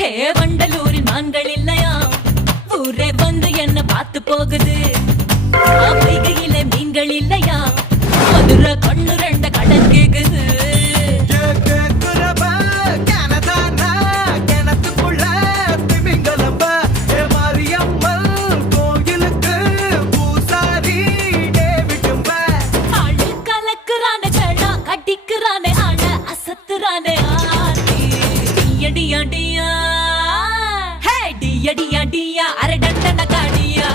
ஹே வண்டலூரின் மான்கள் இல்லையா ஊரே வந்து என்ன பார்த்து போகுது வைகையில மீன்கள் இல்லையா மதுரை கண்ணு ரெண்ட கடன் கேக்குது கட்டிக்கிறானே ஆன அசத்துறானே ஆடி டியா டியா ஹே டியா டியா டியா அரே டண்டன காடியா